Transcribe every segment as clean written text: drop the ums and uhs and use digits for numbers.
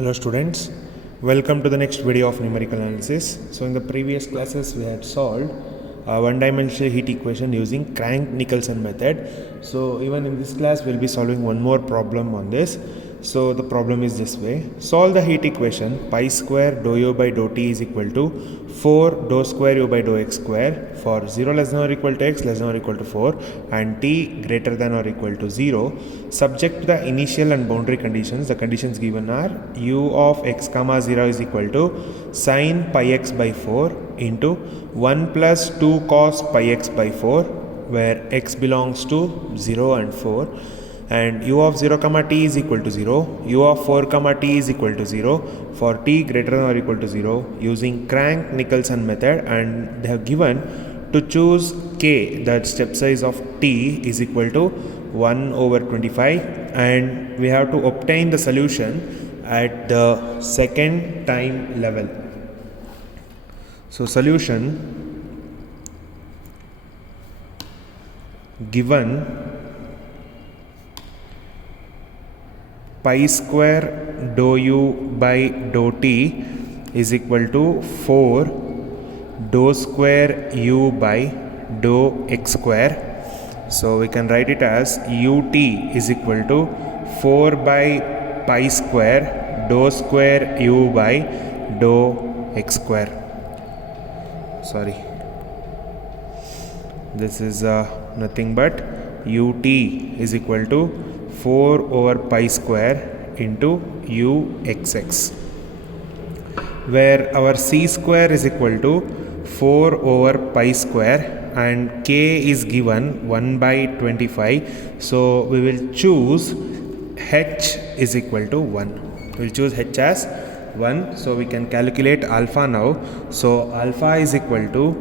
Hello students, welcome to the next video of numerical analysis. So in the previous classes we had solved a one-dimensional heat equation using Crank-Nicholson method. So even in this class we'll be solving one more problem on this. So the problem is this way: solve the heat equation pi square dou u by dou t is equal to 4 dou square u by dou x square for 0 less than or equal to x less than or equal to 4 and t greater than or equal to 0, subject to the initial and boundary conditions. The conditions given are u of x comma 0 is equal to sin pi x by 4 into 1 plus 2 cos pi x by 4, where x belongs to 0 and 4, and u of 0 comma t is equal to 0, u of 4 comma t is equal to 0 for t greater than or equal to 0 using Crank-Nicholson method, and they have given to choose k, that step size of t is equal to 1 over 25, and we have to obtain the solution at the second time level. So solution given pi square dou u by dou t is equal to 4 dou square u by dou x square. So we can write it as ut is equal to 4 by pi square dou square u by dou x square. Sorry, this is nothing but ut is equal to 4 over pi square into uxx, where our c square is equal to 4 over pi square and k is given 1 by 25. So we will choose h is equal to 1. We will choose h as 1. So we can calculate alpha now. So alpha is equal to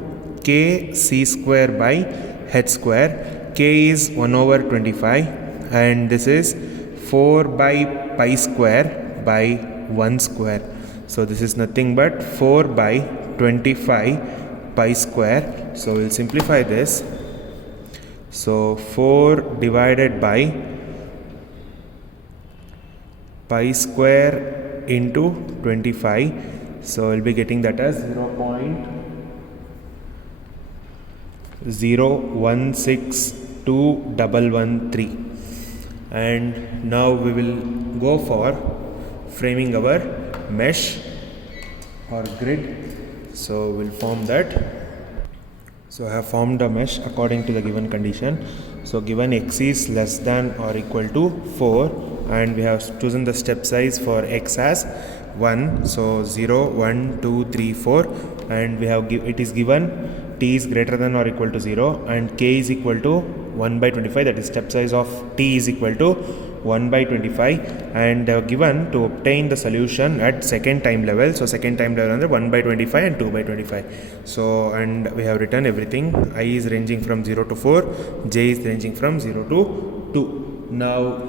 k c square by h square. K is 1 over 25 and this is 4 by pi square by 1 square. So this is nothing but 4 by 25 pi square. So we'll simplify this. So 4 divided by pi square into 25. So we'll be getting that as 0.016213. And now we will go for framing our mesh or grid. So we'll form that. So I have formed a mesh according to the given condition. So given x is less than or equal to 4 and we have chosen the step size for x as 1. So 0, 1, 2, 3, 4, and we have it is given t is greater than or equal to 0 and k is equal to 1 by 25, that is step size of t is equal to 1 by 25, and they are given to obtain the solution at second time level. So second time level under 1 by 25 and 2 by 25. So and we have written everything. I is ranging from 0 to 4, j is ranging from 0 to 2. Now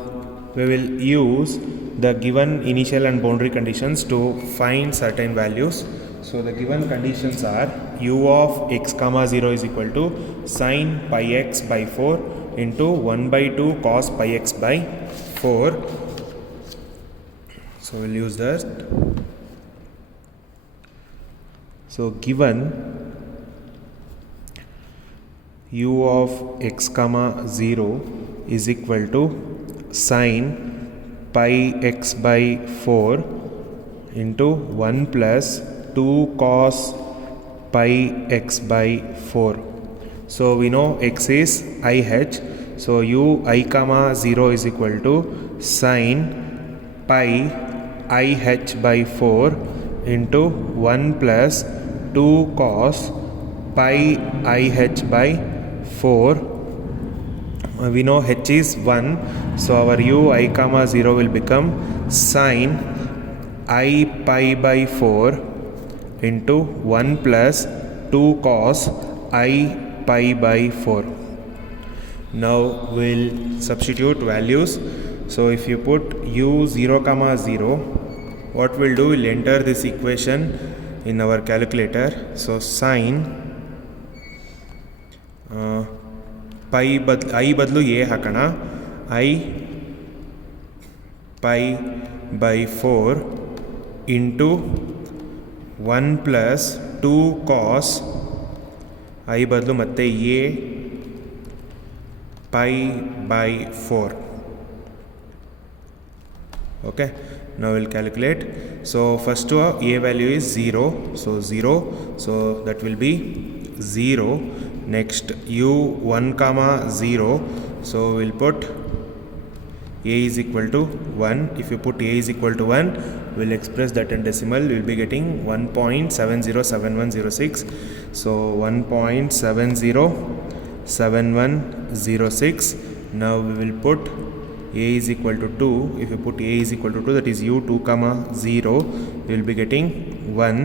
we will use the given initial and boundary conditions to find certain values. So the given conditions are u of x comma 0 is equal to sin pi x by 4 into 1 by 2 cos pi x by 4. So we'll use that. So given u of x comma 0 is equal to sin pi x by 4 into 1 plus 2 cos pi x by 4. So we know x is IH. So u I comma 0 is equal to sin pi IH by 4 into 1 plus 2 cos pi IH by 4. We know h is 1. So our u I comma 0 will become sin I pi by 4 into 1 plus 2 cos I pi by 4. Now we'll substitute values. So if you put u 0 comma 0, what we'll do, we'll enter this equation in our calculator. So sin pi I बदलू ये हाकोಣ I pi by 4 into 1 plus 2 cos I ಬದಲು ಮತ್ತೆ a pi by 4. Okay, now we'll calculate. So first a value is 0, so 0, so that will be 0. Next u 1 comma 0, so we'll put a is equal to 1. If you put a is equal to 1, we'll express that in decimal. We'll be getting 1.707106. So 1.707106. Now we will put a is equal to 2. If you put a is equal to 2, that is u 2 comma 0, we will be getting 1.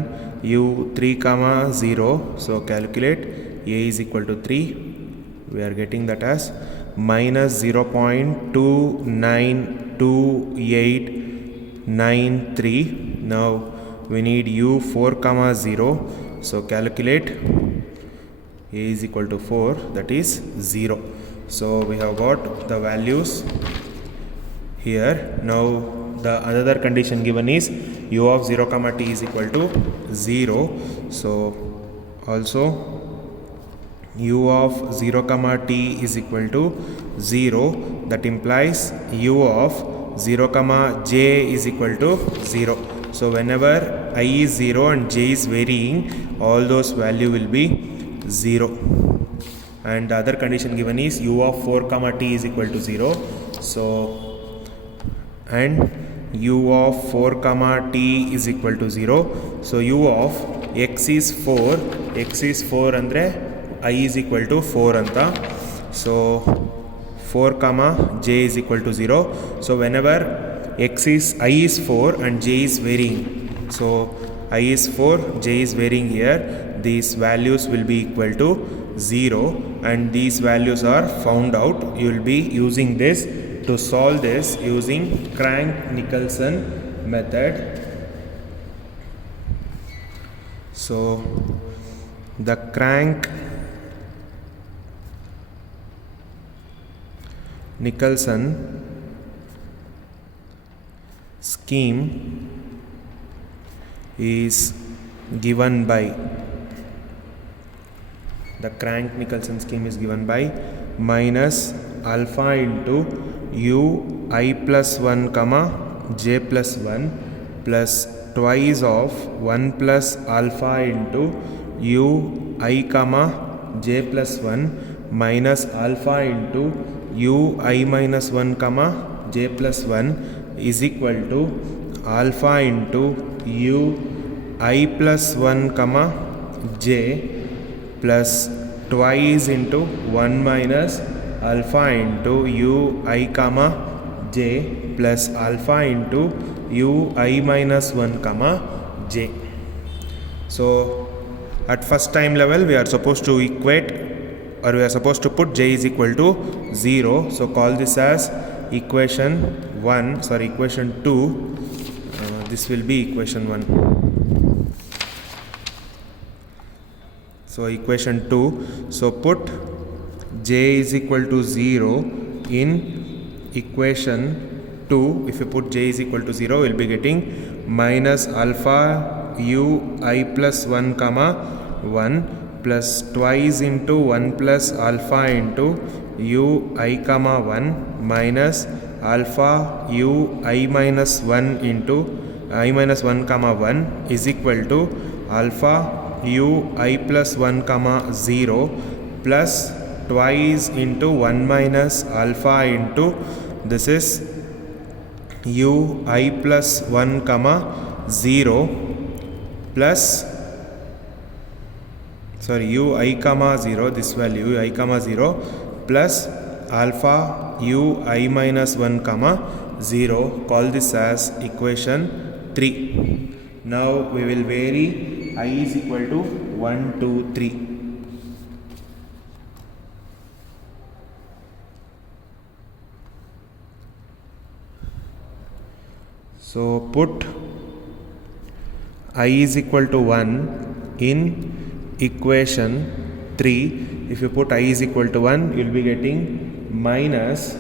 u 3 comma 0, so calculate. A is equal to 3. We are getting that as minus 0.292893. Now we need u 4 comma 0, so calculate. A is equal to 4, that is 0. So we have got the values here. Now the another condition given is u of 0 comma t is equal to 0. So also u of 0 comma t is equal to 0. That implies u of 0 comma j is equal to 0. So whenever I is 0 and j is varying, all those value will be 0. And the other condition given is u of 4 comma t is equal to 0. So and u of 4 comma t is equal to 0. So u of x is 4 andre I is equal to 4 anta. So 4 comma j is equal to 0. So whenever I is 4 and j is varying, so I is 4, j is varying here, these values will be equal to 0, and these values are found out. You will be using this to solve this using Crank-Nicolson method. So the Crank-Nicolson scheme is given by minus alpha into u I plus 1 comma j plus 1 plus twice of 1 plus alpha into u I comma j plus 1 minus alpha into u I minus 1 comma j plus 1 is equal to alpha into u I plus 1 comma j plus twice into 1 minus alpha into u I comma j plus alpha into u I minus 1 comma j. So at first time level we are supposed to equate, or we are supposed to put j is equal to 0. So call this as equation 2. This will be equation 1. So equation 2. So put j is equal to 0 in equation 2. If you put j is equal to 0, we'll be getting minus alpha u I plus 1 comma 1 plus twice into 1 plus alpha into u I comma 1 minus alpha u I minus 1 into I minus 1 comma 1 is equal to alpha u I plus 1 comma 0 plus twice into 1 minus alpha into this is u I plus 1 comma 0 plus u I comma 0, this value I comma 0 plus alpha u I minus 1 comma 0. Call this as equation 3. Now we will vary I is equal to 1, 2, 3. So put I is equal to 1 in equation 3. If you put I is equal to 1, you will be getting minus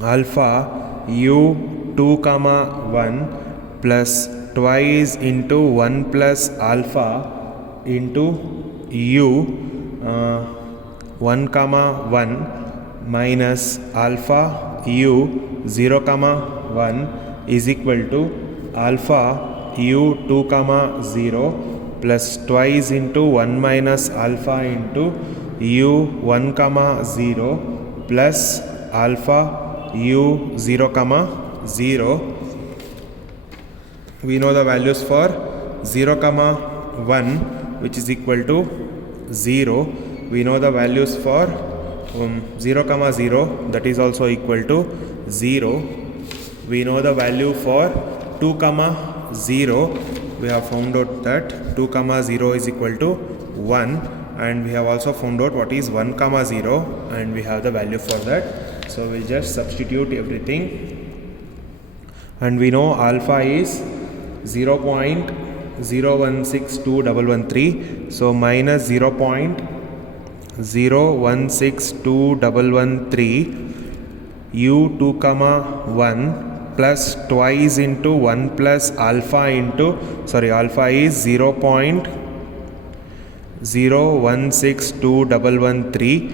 alpha u 2 comma 1 plus twice into 1 plus alpha into u 1 comma 1 minus alpha u 0 comma 1 is equal to alpha u 2 comma 0 plus twice into 1 minus alpha into u 1 comma 0 plus alpha u 0 comma 0. We know the values for 0 comma 1, which is equal to 0. We know the values for 0 comma 0, that is also equal to 0. We know the value for 2 comma 0. We have found out that 2 comma 0 is equal to 1, and we have also found out what is 1 comma 0, and we have the value for that. So we'll just substitute everything, and we know alpha is 0.016213, so minus 0.016213 u 2 comma 1 plus twice into 1 plus alpha into alpha is 0.016213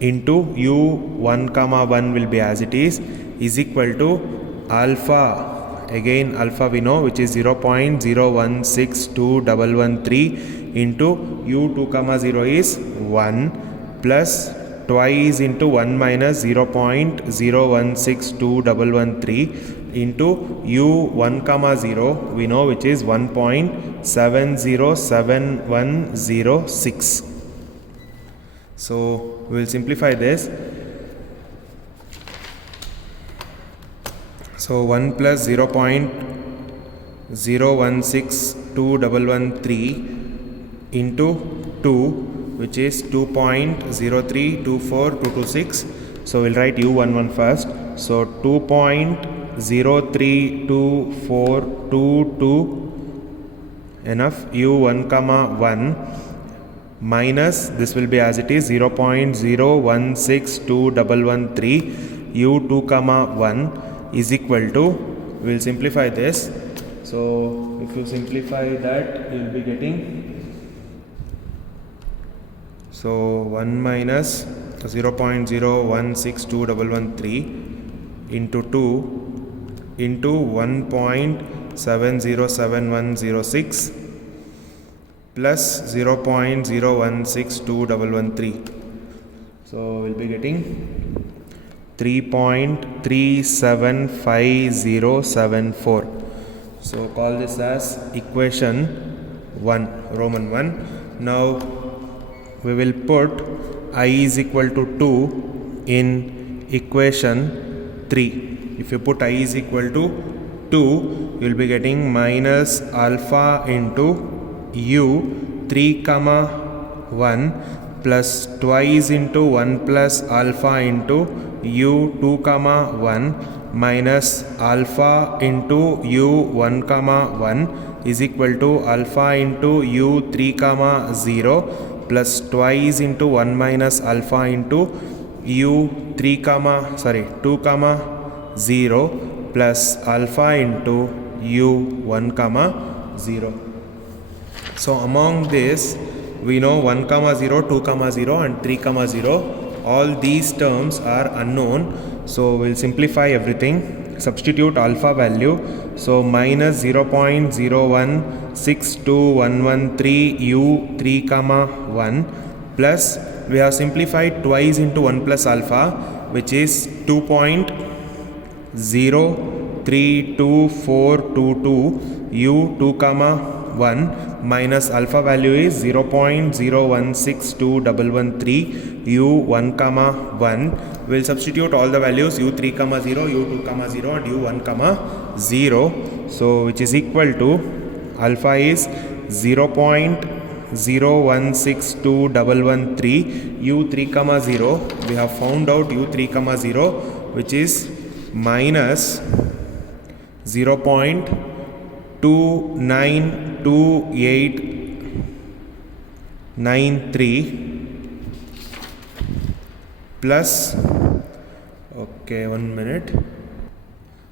into u 1 comma 1 will be as it is equal to alpha, again alpha we know, which is 0.016213 into u 2 comma 0 is 1 plus twice into 1 minus 0.016213 into u 1 comma 0 we know, which is 1.707106. So we will simplify this. So 1 plus 0.016213 into 2, which is 2.0324226. So we'll write u11 first. So 2.0324222 enough, u1 comma 1 minus this will be as it is 0.016213 u2 comma 1 is equal to, we will simplify this. So if you simplify that, you will be getting, so 1 minus 0.016213 into 2 into 1.707106 plus 0.016213. So we'll be getting 3.375074. So call this as equation 1, Roman 1. Now we will put I is equal to 2 in equation 3. If you put I is equal to 2, you will be getting minus alpha into u 3 comma 1 plus twice into 1 plus alpha into u 2 comma 1 minus alpha into u 1 comma 1 is equal to alpha into u 3 comma 0 plus twice into 1 minus alpha into u 2 comma 0 plus alpha into u 1 comma 0. So among this, we know 1 comma 0, 2 comma 0 and 3 comma 0. All these terms are unknown. So we'll simplify everything. Substitute alpha value. So minus 0.0162113 u 3 comma 1 plus, we have simplified twice into 1 plus alpha, which is 2.0322422 u 2 comma 1 minus alpha value is 0.016213 u 1 comma 1. We'll substitute all the values u 3 comma 0, u 2 comma 0 and u 1 comma 0. So which is equal to, alpha is 0.016213 u 3 comma 0. We have found out u 3 comma 0, which is minus 0.292893 plus, okay, 1 minute.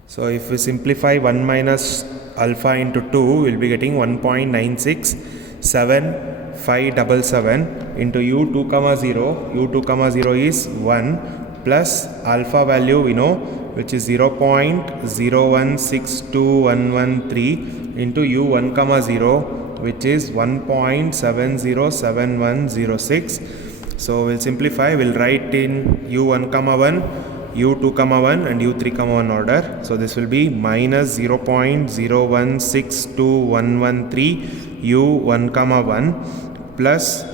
So if we simplify 1 minus alpha into 2 will be getting 1.967577 into u2 comma 0. u2 comma 0 is 1 plus alpha value we know, which is 0.0162113 into u1 comma 0, which is 1.707106. So we'll simplify. We'll write in u1 comma 1, u2 comma 1 and u3 comma 1 order. So this will be minus 0.0162113 u1 comma 1 plus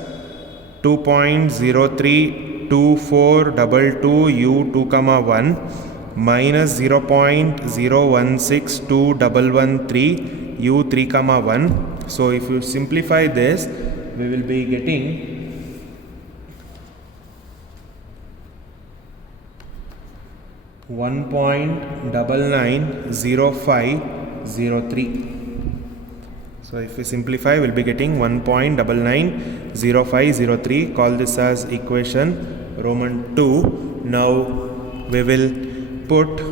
2.032422 u2 comma 1 minus 0.016213 u3 comma 1. So if you simplify this, we will be getting 1.990503. So if we simplify, we'll be getting 1.990503. Call this as equation Roman 2. Now we will put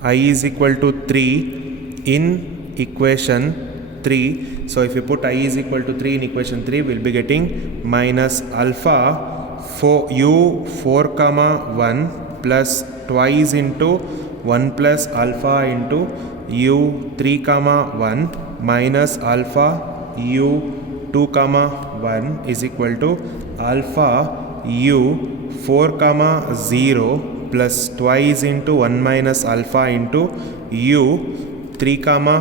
I is equal to 3 in equation 3. So if you put I is equal to 3 in equation 3, we'll be getting minus alpha for u4 comma 1 plus twice into 1 plus alpha into u3 comma 1 minus alpha u2 comma 1 is equal to alpha u4 comma 0 plus twice into 1 minus alpha into u3 comma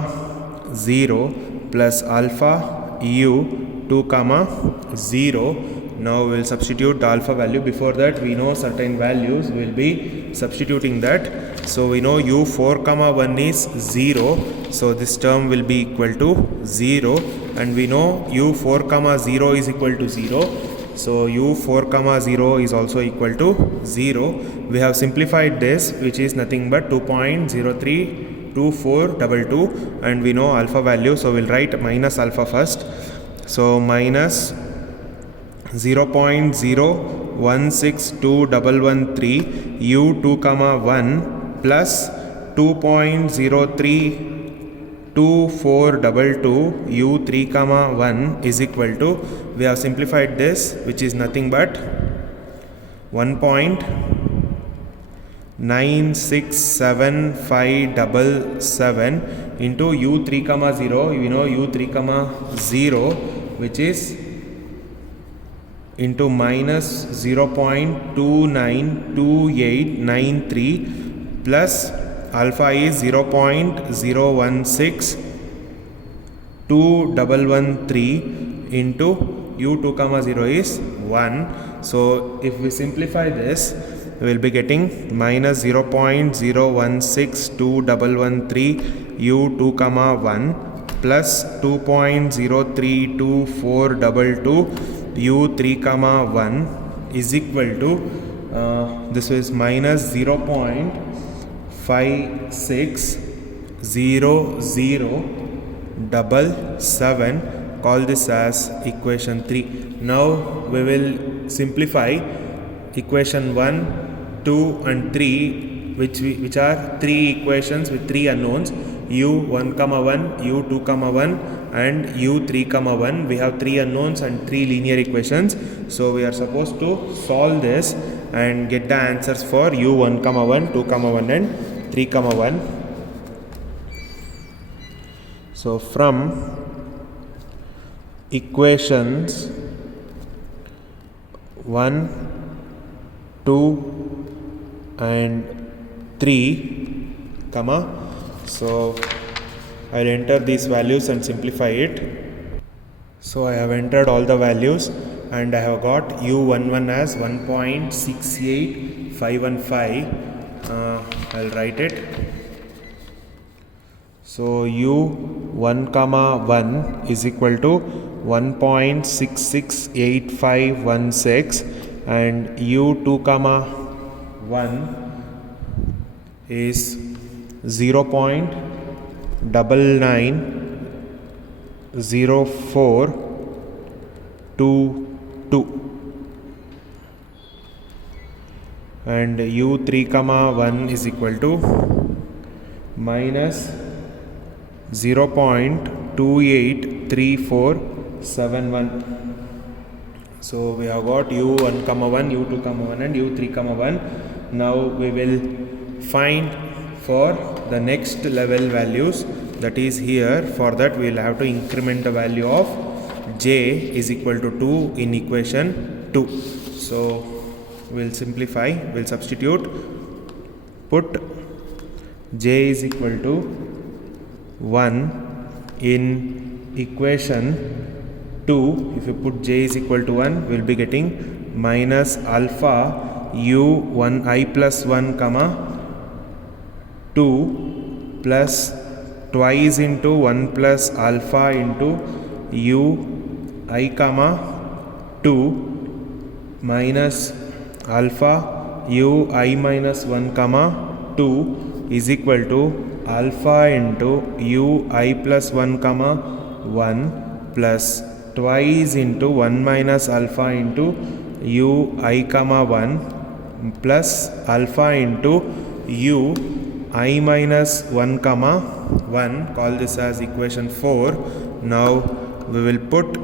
0 plus alpha u2 comma 0. Now we will substitute the alpha value. Before that, we know certain values. We will be substituting that. So we know u4 comma 1 is 0. So this term will be equal to 0. And we know u4 comma 0 is equal to 0. So u4 comma 0 is also equal to 0. We have simplified this, which is nothing but 2.032422, and we know alpha value. So we'll write minus alpha first. So minus 0.016213 u2 comma 1 plus 2.032422 u3 comma 1 is equal to, we have simplified this, which is nothing but 1.967577 into u3 comma 0. We know u3 comma 0, which is into minus 0.292893 plus alpha is 0.016213 into u2 comma 0 is 1. So if we simplify this, we will be getting minus 0.016213 u2 comma 1 plus 2.0322422 u3 comma 1 is equal to this is minus 0.560077. Call this as equation 3. Now we will simplify equation 1, 2 and 3, which are 3 equations with 3 unknowns, u1 comma 1, u2 comma 1 and u3 comma 1. We have 3 unknowns and 3 linear equations. So we are supposed to solve this and get the answers for u1 comma 1, 2 comma 1 and 3 comma 1. So from equations 1, 2 and 3 comma, so I'll enter these values and simplify it. So I have entered all the values and I have got u11 as 1.68515. I'll write it. So u1 comma 1 is equal to 1.668516 and u2 comma 1 is 0.990422 and u3 comma 1 is equal to minus 0.283471. So we have got u1, 1, u2, 1 and u3, 1. Now we will find for the next level values, that is here. For that we will have to increment the value of j is equal to 2 in equation 2. So we'll simplify, we'll substitute, put j is equal to 1 in equation 2. If you put j is equal to 1, we'll be getting minus alpha u1 I plus 1 comma 2 plus twice into 1 plus alpha into u I comma 2 minus alpha u I minus 1 comma 2 is equal to alpha into u I plus 1 comma 1 plus twice into 1 minus alpha into u I comma 1 plus alpha into u I minus 1 comma 1. Call this as equation 4. Now we will put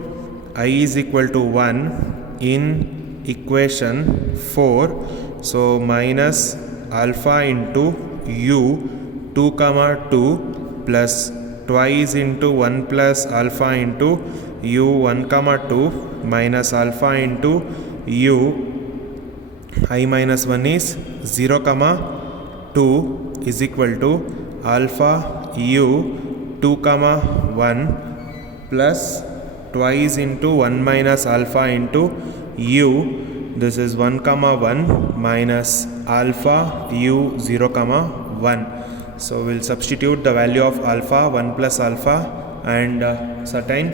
I is equal to 1 in equation 4. So minus alpha into u 2 comma 2 plus twice into 1 plus alpha into u 1 comma 2 minus alpha into u I minus 1 is 0 comma 2 is equal to alpha u 2 comma 1 plus twice into 1 minus alpha into u, this is 1 comma 1 minus alpha u 0 comma 1. So we'll substitute the value of alpha 1 plus alpha and certain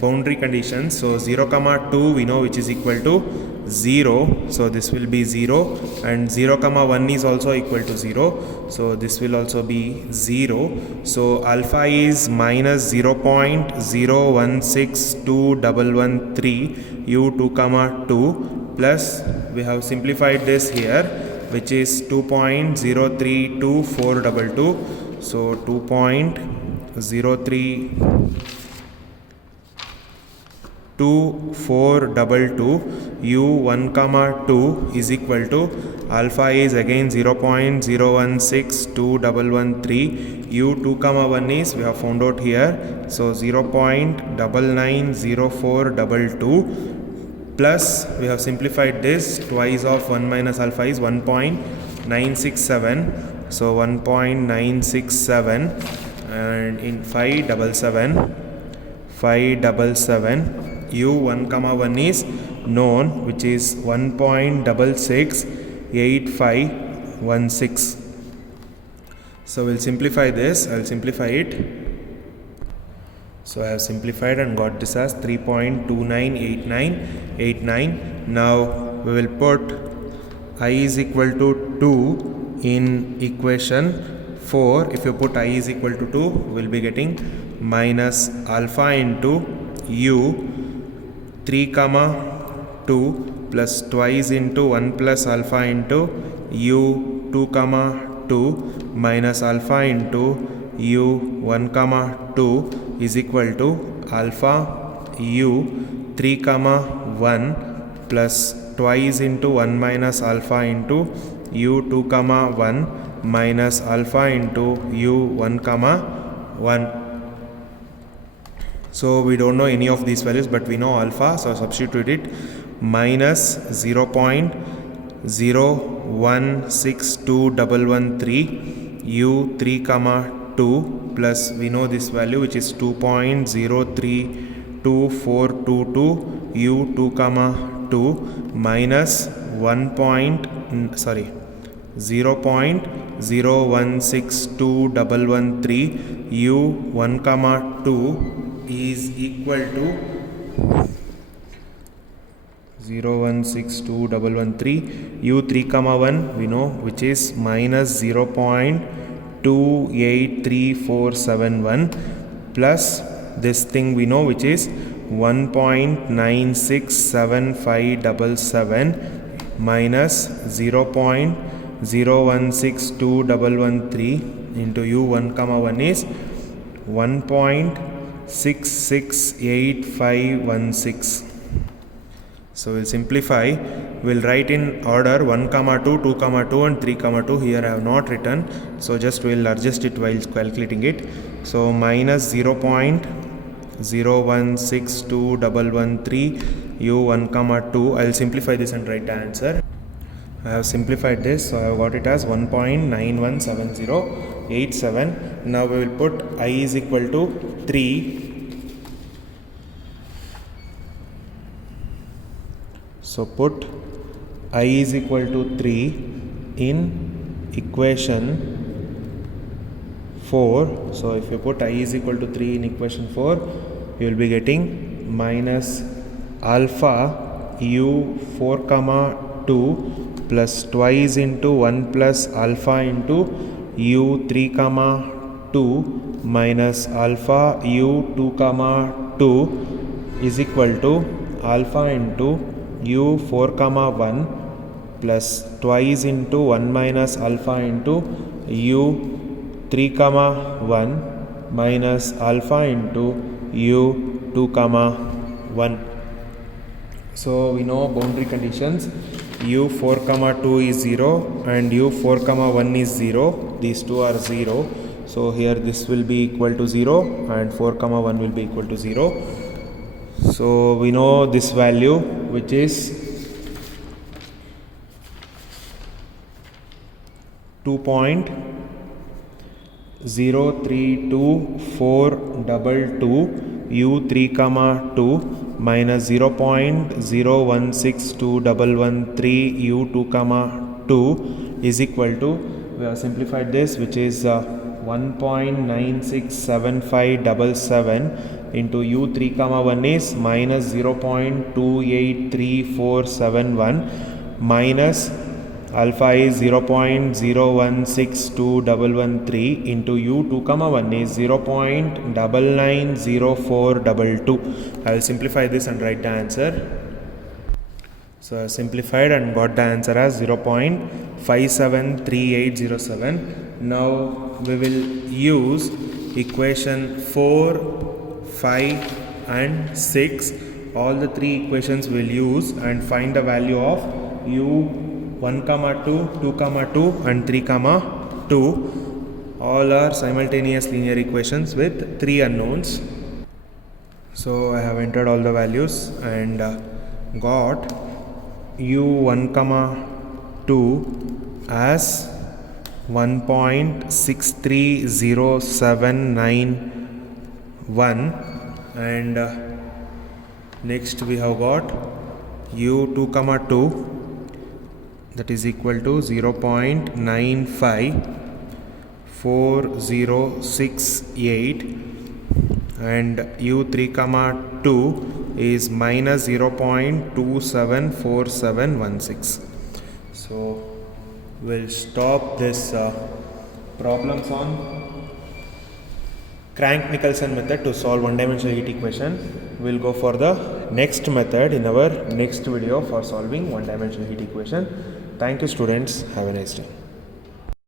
boundary conditions. So 0 comma 2 we know which is equal to 0, so this will be 0, and 0 comma 1 is also equal to 0, so this will also be 0. So alpha is minus 0.01621113 u2 comma 2 plus we have simplified this here, which is 2.032422. So 2.0422 u1 comma 2 is equal to alpha is again 0.01621113, u2 comma 1 is we have found out here, so 0.990422 plus we have simplified this, twice of 1 minus alpha is 1.967, so 1.967 and in 577 u1 comma 1 is known, which is 1.668516. So we'll simplify this, I'll simplify it. So I have simplified and got this as 3.298989. Now we will put I is equal to 2 in equation 4. If you put I is equal to 2, we'll be getting minus alpha into u 3 comma 2 plus twice into 1 plus alpha into u 2 comma 2 minus alpha into u 1 comma 2 is equal to alpha u 3 comma 1 plus twice into 1 minus alpha into u 2 comma 1 minus alpha into u 1 comma 1. So we don't know any of these values, but we know alpha, so substitute it, minus 0.016213 u 3 comma 2 plus we know this value, which is 2.032422 u 2 comma 2 minus 0.016213 u 1 comma 2 is equal to 0.016213 u 3 comma 1 we know, which is minus 0.283471 plus this thing we know, which is 1.967577 minus 0.016213 into u 1 comma 1 is 1.668516. So we'll simplify. We'll write in order 1, 2, 2, 2 and 3, 2. Here I have not written, so just we'll adjust it while calculating it. So minus 0.016213 u1, 2. I'll simplify this and write the answer. I have simplified this, so I have got it as 1.917087. Now we will put I is equal to 3. So put I is equal to 3 in equation 4. So if you put I is equal to 3 in equation 4, you will be getting minus alpha u4, 2 plus twice into 1 plus alpha into u3, 2 minus alpha u2, 2 is equal to alpha into u4, 1 plus twice into 1 minus alpha into u3, 1 minus alpha into u2, 1. So we know boundary conditions. u4, 2 is 0 and u4, 1 is 0. These two are 0. So here this will be equal to 0 and 4, 1 will be equal to 0. So we know this value, which is 2.032422 u3, 2 minus 0.016213 u2, 2 is equal to, we have simplified this, which is 1.967577 into u3, 1 is minus 0.283471 minus alpha is 0.016213 into u2, 1 is 0.990422. I will simplify this and write the answer. So I have simplified and got the answer as 0.573807. Now we will use equation 4, 5 and 6. All the three equations we will use and find the value of u1, 2, 2, 2 and 3, 2. All are simultaneous linear equations with three unknowns. So I have entered all the values and got u1, 2 as 1.63071 and next we have got u2, 2 that is equal to 0.954068 and u3, 2 is minus 0.274716. So we'll stop this problems on Crank-Nicholson method to solve one-dimensional heat equation. We'll go for the next method in our next video for solving one-dimensional heat equation. Thank you students. Have a nice day.